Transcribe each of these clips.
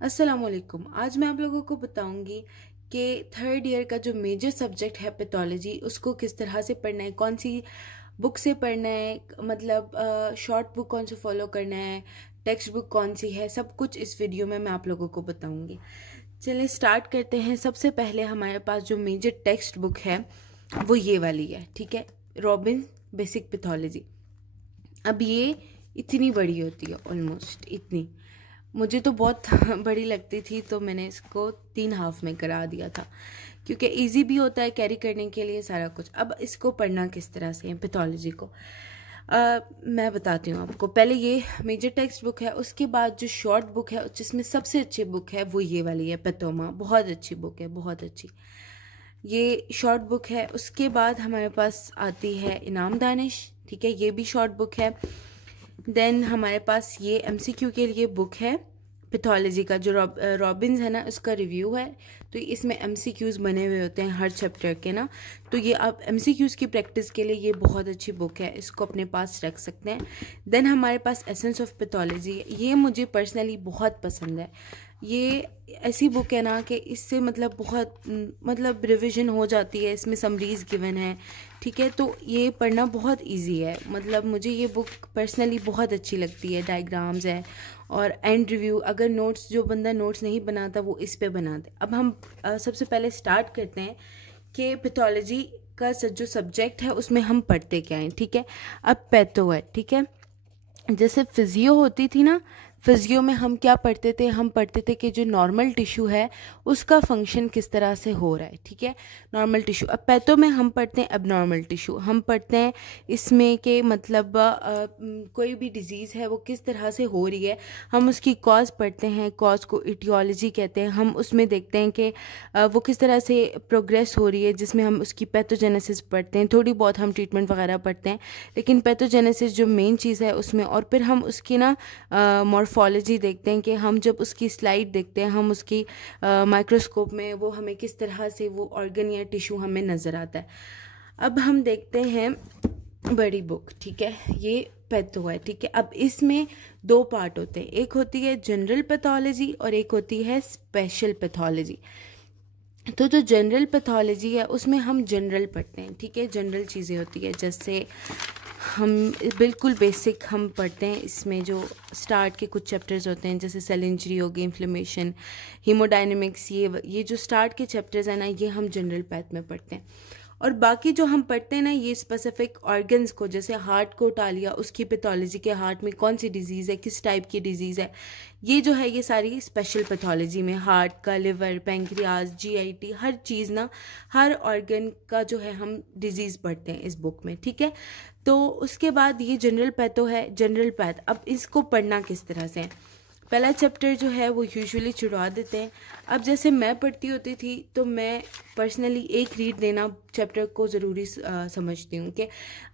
अस्सलाम वालेकुम। आज मैं आप लोगों को बताऊंगी कि थर्ड ईयर का जो मेजर सब्जेक्ट है पैथोलॉजी, उसको किस तरह से पढ़ना है, कौन सी बुक से पढ़ना है, मतलब शॉर्ट बुक कौन सा फॉलो करना है, टेक्स्ट बुक कौन सी है, सब कुछ इस वीडियो में मैं आप लोगों को बताऊंगी। चलिए स्टार्ट करते हैं। सबसे पहले हमारे पास जो मेजर टेक्स्ट बुक है वो ये वाली है, ठीक है, रॉबिन बेसिक पैथोलॉजी। अब ये इतनी बड़ी होती है, ऑलमोस्ट इतनी, मुझे तो बहुत बड़ी लगती थी, तो मैंने इसको 3 हाफ में करा दिया था क्योंकि इजी भी होता है कैरी करने के लिए सारा कुछ। अब इसको पढ़ना किस तरह से है पैथोलॉजी को, मैं बताती हूँ आपको। पहले ये मेजर टेक्स्ट बुक है, उसके बाद जो शॉर्ट बुक है जिसमें सबसे अच्छी बुक है वो ये वाली है, पैथोमा। बहुत अच्छी बुक है, बहुत अच्छी, ये शॉर्ट बुक है। उसके बाद हमारे पास आती है इनाम दानिश, ठीक है, ये भी शॉर्ट बुक है। देन हमारे पास ये एमसीक्यू के लिए बुक है पैथोलॉजी का, जो रॉबिन्स है ना, उसका रिव्यू है। तो इसमें एमसीक्यूज बने हुए होते हैं हर चैप्टर के ना, तो ये आप एमसीक्यूज की प्रैक्टिस के लिए ये बहुत अच्छी बुक है, इसको अपने पास रख सकते हैं। देन हमारे पास एसेंस ऑफ पैथोलॉजी, ये मुझे पर्सनली बहुत पसंद है। ये ऐसी बुक है ना कि इससे मतलब बहुत मतलब रिवीजन हो जाती है, इसमें समरीज गिवन है, ठीक है, तो ये पढ़ना बहुत इजी है। मतलब मुझे ये बुक पर्सनली बहुत अच्छी लगती है, डायग्राम्स है और एंड रिव्यू। अगर नोट्स, जो बंदा नोट्स नहीं बनाता वो इस पे बना दे। अब हम सबसे पहले स्टार्ट करते हैं कि पैथोलॉजी का जो सब्जेक्ट है उसमें हम पढ़ते क्या हैं, ठीक है। अब पैथो है, ठीक है, जैसे फिजियो होती थी ना, फिजियो में हम क्या पढ़ते थे, हम पढ़ते थे कि जो नॉर्मल टिश्यू है उसका फंक्शन किस तरह से हो रहा है, ठीक है, नॉर्मल टिश्यू। अब पैथो में हम पढ़ते हैं एबनॉर्मल टिश्यू, हम पढ़ते हैं इसमें कि मतलब कोई भी डिजीज़ है वो किस तरह से हो रही है, हम उसकी कॉज पढ़ते हैं, कॉज को इटियोलॉजी कहते हैं। हम उसमें देखते हैं कि वो किस तरह से प्रोग्रेस हो रही है, जिसमें हम उसकी पैथोजेनेसिस पढ़ते हैं, थोड़ी बहुत हम ट्रीटमेंट वगैरह पढ़ते हैं, लेकिन पैथोजेनेसिस जो मेन चीज़ है उसमें। और फिर हम उसकी ना मॉर्फोलॉजी देखते हैं कि हम जब उसकी स्लाइड देखते हैं, हम उसकी माइक्रोस्कोप में वो हमें किस तरह से वो ऑर्गन या टिश्यू हमें नज़र आता है। अब हम देखते हैं बड़ी बुक, ठीक है, ये पैथो है, ठीक है। अब इसमें 2 पार्ट होते हैं, एक होती है जनरल पैथोलॉजी और एक होती है स्पेशल पैथोलॉजी। तो जो जनरल पैथोलॉजी है उसमें हम जनरल पढ़ते हैं, ठीक है, जनरल चीज़ें होती है, जैसे हम बिल्कुल बेसिक हम पढ़ते हैं। इसमें जो स्टार्ट के कुछ चैप्टर्स होते हैं, जैसे सेल इंजरी हो गई, इन्फ्लेमेशन, हीमोडायनेमिक्स, ये जो स्टार्ट के चैप्टर्स हैं ना, ये हम जनरल पैथ में पढ़ते हैं। और बाकी जो हम पढ़ते हैं ना, ये स्पेसिफिक ऑर्गन्स को, जैसे हार्ट को उठा लिया, उसकी पैथोलॉजी के हार्ट में कौन सी डिजीज़ है, किस टाइप की डिजीज़ है, ये जो है ये सारी स्पेशल पैथोलॉजी में, हार्ट का, लिवर, पैंक्रियाज, जीआईटी, हर चीज़ ना, हर ऑर्गन का जो है हम डिजीज़ पढ़ते हैं इस बुक में, ठीक है। तो उसके बाद ये जनरल पैथो है, जनरल पैथ। अब इसको पढ़ना किस तरह से है, पहला चैप्टर जो है वो यूजुअली छुड़वा देते हैं। अब जैसे मैं पढ़ती होती थी तो मैं पर्सनली एक रीड देना चैप्टर को ज़रूरी समझती हूँ कि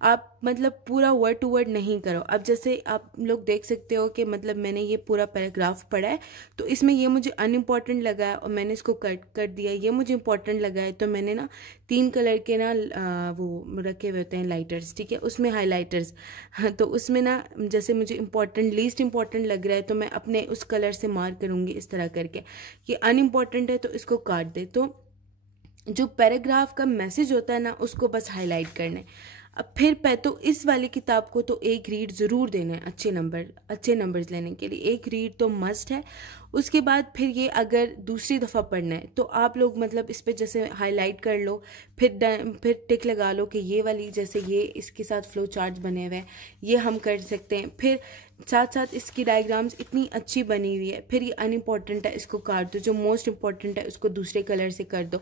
आप मतलब पूरा वर्ड टू वर्ड नहीं करो। अब जैसे आप लोग देख सकते हो कि मतलब मैंने ये पूरा पैराग्राफ पढ़ा है, तो इसमें ये मुझे अनइम्पॉर्टेंट लगा है और मैंने इसको कट कर दिया, ये मुझे इम्पॉर्टेंट लगा है तो मैंने ना 3 कलर के ना वो रखे हुए होते हैं लाइटर्स, ठीक है, उसमें हाईलाइटर्स, तो उसमें ना जैसे मुझे इम्पॉर्टेंट, लीस्ट इम्पॉर्टेंट लग रहा है तो मैं अपने उस कलर से मार्क करूँगी इस तरह करके। ये अनइम्पॉर्टेंट है तो इसको काट दे। तो जो पैराग्राफ का मैसेज होता है ना, उसको बस हाईलाइट करना है। अब फिर तो इस वाली किताब को तो एक रीड ज़रूर देना है, अच्छे नंबर्स लेने के लिए एक रीड तो मस्ट है। उसके बाद फिर ये अगर दूसरी दफ़ा पढ़ना है तो आप लोग मतलब इस पर जैसे हाईलाइट कर लो, फिर टिक लगा लो कि ये वाली, जैसे ये इसके साथ फ्लो चार्ट बने हुए हैं, ये हम कर सकते हैं। फिर साथ साथ इसकी डायग्राम्स इतनी अच्छी बनी हुई है, फिर ये अनइम्पॉर्टेंट है इसको काट दो, जो मोस्ट इम्पॉर्टेंट है उसको दूसरे कलर से कर दो।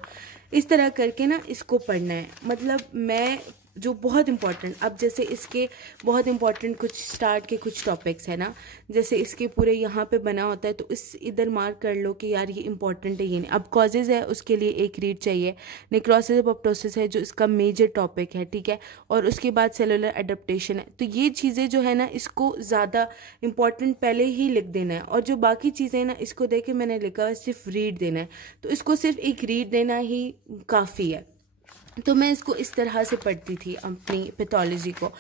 इस तरह करके ना इसको पढ़ना है। मतलब मैं जो बहुत इंपॉर्टेंट, अब जैसे इसके बहुत इंपॉर्टेंट कुछ स्टार्ट के कुछ टॉपिक्स है ना, जैसे इसके पूरे यहाँ पे बना होता है तो इस इधर मार्क कर लो कि यार ये इंपॉर्टेंट है, ये नहीं। अब कॉजेज है उसके लिए एक रीड चाहिए, नेक्रोसिस अपप्टोसिस है जो इसका मेजर टॉपिक है, ठीक है, और उसके बाद सेलुलर एडेप्टेशन है। तो ये चीज़ें जो है ना, इसको ज़्यादा इंपॉर्टेंट पहले ही लिख देना है, और जो बाकी चीज़ें ना इसको देख के मैंने लिखा है सिर्फ रीड देना है, तो इसको सिर्फ एक रीड देना ही काफ़ी है। तो मैं इसको इस तरह से पढ़ती थी अपनी पैथोलॉजी को।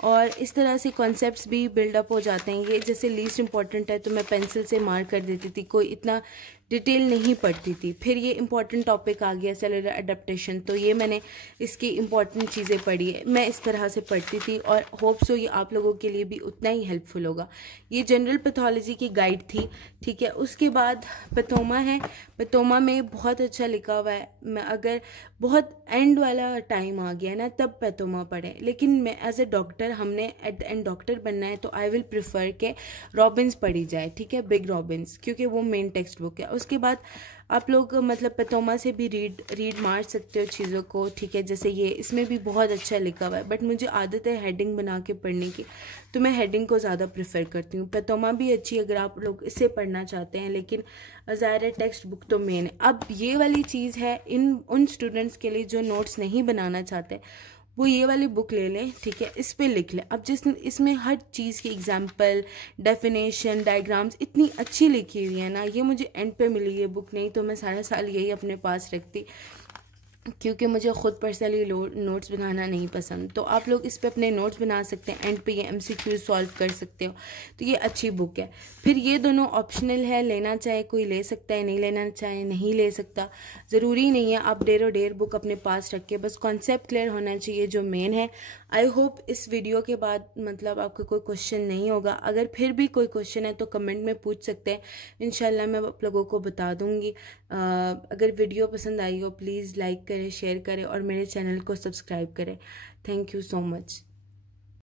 और इस तरह से कॉन्सेप्ट्स भी बिल्डअप हो जाते हैं। ये जैसे लीस्ट इंपॉर्टेंट है तो मैं पेंसिल से मार्क कर देती थी, कोई इतना डिटेल नहीं पढ़ती थी। फिर ये इंपॉर्टेंट टॉपिक आ गया सेलुलर अडेप्टेशन, तो ये मैंने इसकी इंपॉर्टेंट चीज़ें पढ़ी है, मैं इस तरह से पढ़ती थी और होप सो ये आप लोगों के लिए भी उतना ही हेल्पफुल होगा। ये जनरल पैथोलॉजी की गाइड थी, ठीक है। उसके बाद पैथोमा है, पैथोमा में बहुत अच्छा लिखा हुआ है। मैं अगर बहुत एंड वाला टाइम आ गया ना तब पैथोमा पढ़े, लेकिन मैं एज ए डॉक्टर, हमने एट द एंड डॉक्टर बनना है तो आई विल प्रिफर के रॉबिन्स पढ़ी जाए, ठीक है, बिग रॉबिन्स, क्योंकि वो मेन टेक्स्ट बुक है। उसके बाद आप लोग मतलब पैथोमा से भी रीड मार सकते हो चीज़ों को, ठीक है। जैसे ये इसमें भी बहुत अच्छा लिखा हुआ है, बट मुझे आदत है हेडिंग बना के पढ़ने की, तो मैं हेडिंग को ज़्यादा प्रेफर करती हूँ। पैथोमा भी अच्छी अगर आप लोग इससे पढ़ना चाहते हैं, लेकिन ज़ाहिर है टेक्स्ट बुक तो मेन है। अब ये वाली चीज़ है उन स्टूडेंट्स के लिए जो नोट्स नहीं बनाना चाहते, वो ये वाली बुक ले लें, ठीक है, इस पे लिख लें। अब इसमें हर चीज़ की एग्जांपल, डेफिनेशन, डायग्राम्स इतनी अच्छी लिखी हुई है ना, ये मुझे एंड पे मिली ये बुक, नहीं तो मैं सारा साल यही अपने पास रखती, क्योंकि मुझे ख़ुद पर्सनली नोट्स बनाना नहीं पसंद। तो आप लोग इस पे अपने नोट्स बना सकते हैं, एंड पे ये MCQ सॉल्व कर सकते हो, तो ये अच्छी बुक है। फिर ये दोनों ऑप्शनल है, लेना चाहे कोई ले सकता है, नहीं लेना चाहे नहीं ले सकता, ज़रूरी नहीं है आप ढेर बुक अपने पास रख के, बस कॉन्सेप्ट क्लियर होना चाहिए जो मेन है। आई होप इस वीडियो के बाद मतलब आपको कोई क्वेश्चन नहीं होगा। अगर फिर भी कोई क्वेश्चन है तो कमेंट में पूछ सकते हैं, इंशाल्लाह मैं आप लोगों को बता दूंगी। अगर वीडियो पसंद आई हो प्लीज़ लाइक करें, शेयर करें और मेरे चैनल को सब्सक्राइब करें। Thank you so much.